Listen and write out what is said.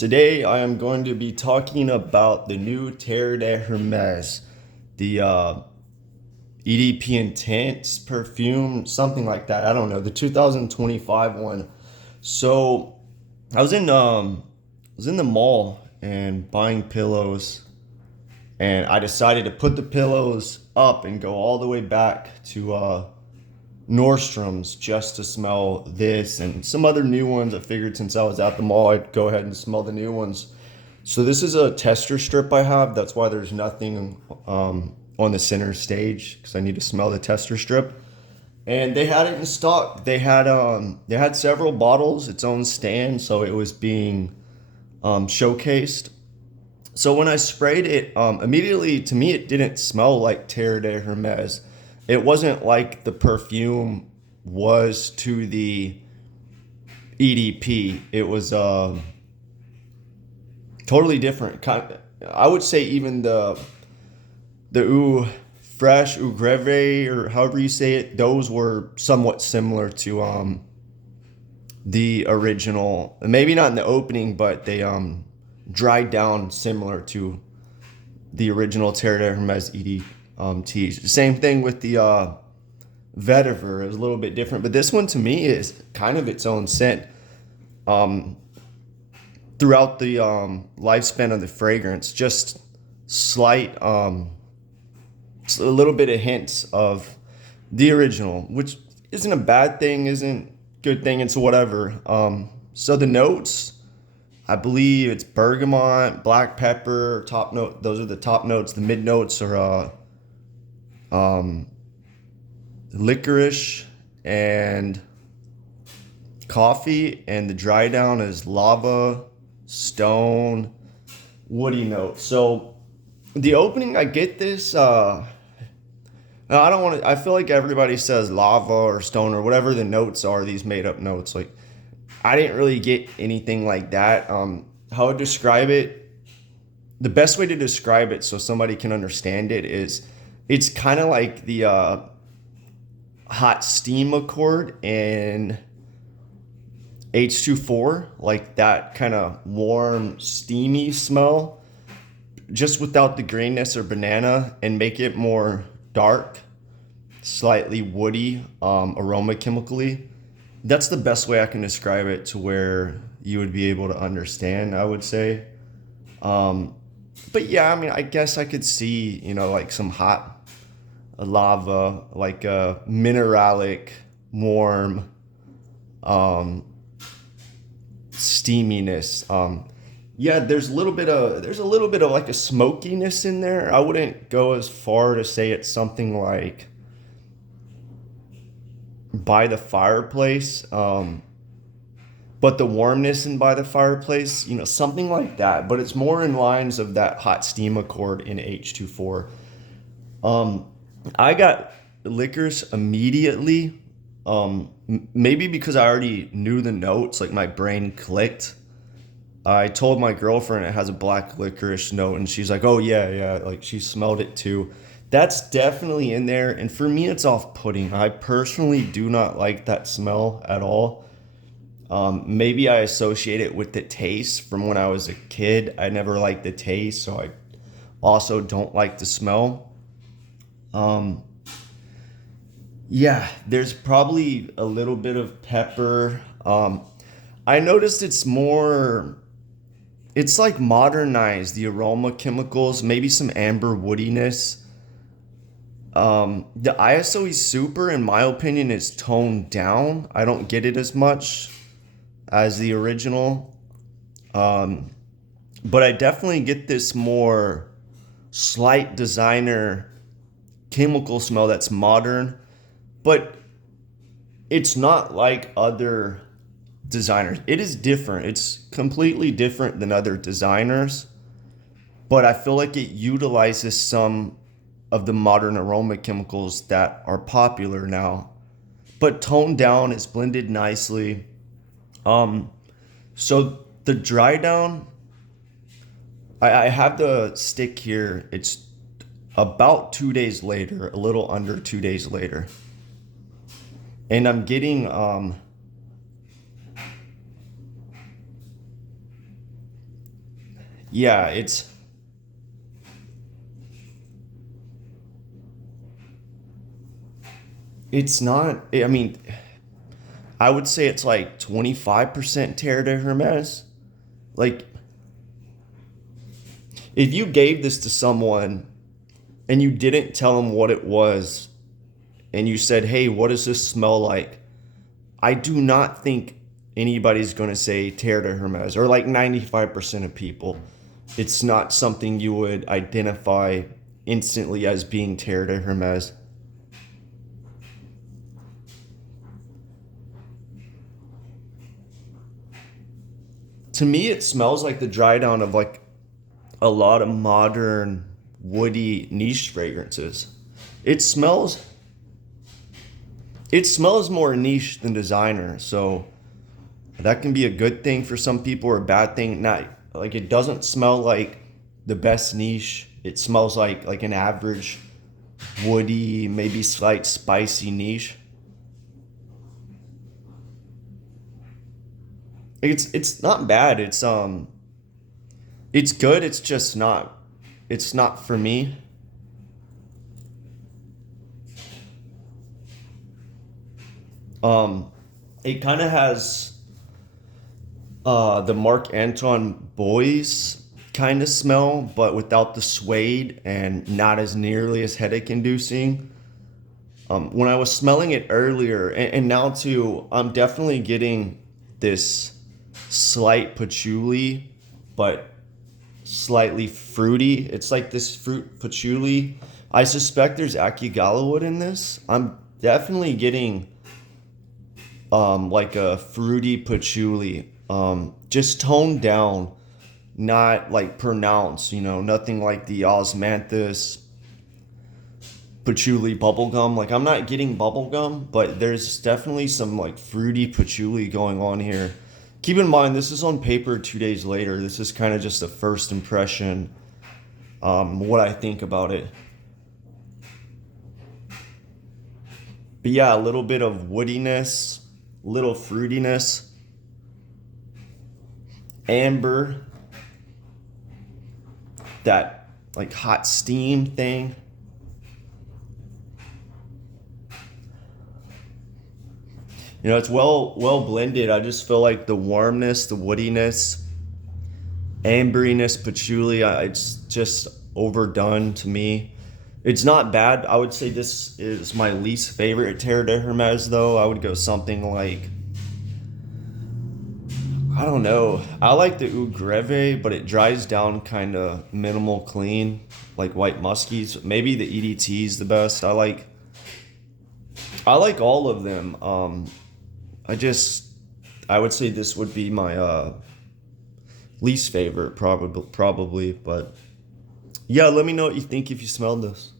Today I am going to be talking about the new Terre de Hermes, the EDP Intense Perfume, something like that. I don't know, the 2025 one. So I was in the mall and buying pillows, and I decided to put the pillows up and go all the way back to Nordstrom's just to smell this and some other new ones. I figured since I was at the mall, I'd go ahead and smell the new ones. So this is a tester strip I have. That's why there's nothing on the center stage because I need to smell the tester strip. And they had it in stock. They had several bottles, its own stand, so it was being showcased. So when I sprayed it, immediately to me it didn't smell like Terre de Hermes. It wasn't like the perfume was to the EDP. It was totally different. I would say even the Eau Fresh, Eau Greve, or however you say it, those were somewhat similar to the original. Maybe not in the opening, but they dried down similar to the original Terre de Hermes EDT. Same thing with the vetiver. It was a little bit different, but this one to me is kind of its own scent. Um, Throughout the lifespan of the fragrance, just slight, a little bit of hints of the original, which isn't a bad thing, isn't a good thing. It's whatever. So the notes, I believe it's bergamot, black pepper, top note. Those are the top notes. The mid notes are um, licorice and coffee, and the dry down is lava, stone, woody note. So the opening, I get this. I don't want to. I feel like everybody says lava or stone or whatever the notes are. These made up notes. Like I didn't really get anything like that. How I describe it, the best way to describe it so somebody can understand it is, it's kind of like the hot steam accord in H24, like that kind of warm, steamy smell, just without the grainness or banana, and make it more dark, slightly woody, aroma chemically. That's the best way I can describe it to where you would be able to understand, I would say. Um, but yeah, I mean, I guess I could see, like some hot lava, like a mineralic, warm, um, steaminess. Yeah, there's a little bit of like a smokiness in there. I wouldn't go as far to say it's something like by the fireplace, but the warmness in by the fireplace, something like that. But it's more in lines of that hot steam accord in H24. Um, I got licorice immediately. Maybe because I already knew the notes, like my brain clicked. I told my girlfriend it has a black licorice note, and she's like, "Oh yeah, yeah," like she smelled it too. That's definitely in there, and for me, it's off-putting. I personally do not like that smell at all. Maybe I associate it with the taste from when I was a kid. I never liked the taste, so I also don't like the smell. Um, yeah, there's probably a little bit of pepper. I noticed it's like modernized, the aroma chemicals, maybe some amber woodiness. The ISOE Super, in my opinion, is toned down. I don't get it as much as the original. Um, but I definitely get this more slight designer chemical smell that's modern, but it's not like other designers. It is different. It's completely different than other designers, but I feel like it utilizes some of the modern aroma chemicals that are popular now, but toned down. It's blended nicely. Um, so the dry down, I have the stick here. It's about 2 days later, a little under 2 days later, and I'm getting Yeah, it's not. I mean, I would say it's like 25% Terre de Hermes. Like, if you gave this to someone and you didn't tell them what it was, and you said, "Hey, what does this smell like?" I do not think anybody's going to say Terre de Hermes, or like 95% of people. It's not something you would identify instantly as being Terre de Hermes. To me, it smells like the dry down of like a lot of modern woody niche fragrances. It smells it smells more niche than designer, so that can be a good thing for some people or a bad thing. Not like it doesn't smell like the best niche. It smells like an average woody, maybe slight spicy niche. It's not bad. It's good. It's not for me. Um it kind of has the Marc Anton Boys kind of smell, but without the suede and not as nearly as headache inducing. When I was smelling it earlier, and now too, I'm definitely getting this slight patchouli, but slightly fruity. It's like this fruit patchouli. I suspect there's Akigala wood in this. I'm definitely getting like a fruity patchouli, just toned down, not like pronounced, nothing like the osmanthus patchouli bubblegum. Like I'm not getting bubblegum, but there's definitely some like fruity patchouli going on here. Keep in mind, this is on paper 2 days later. This is kind of just a first impression, what I think about it. But yeah, a little bit of woodiness, little fruitiness, amber, that like hot steam thing. It's well blended. I just feel like the warmness, the woodiness, amberiness, patchouli. It's just overdone to me. It's not bad. I would say this is my least favorite Terre de Hermes, though. I would go something like, I don't know. I like the Oud Greve, but it dries down kind of minimal clean, like white muskies. Maybe the EDT is the best. I like all of them. I just I would say this would be my least favorite, probably. But yeah, let me know what you think if you smelled this.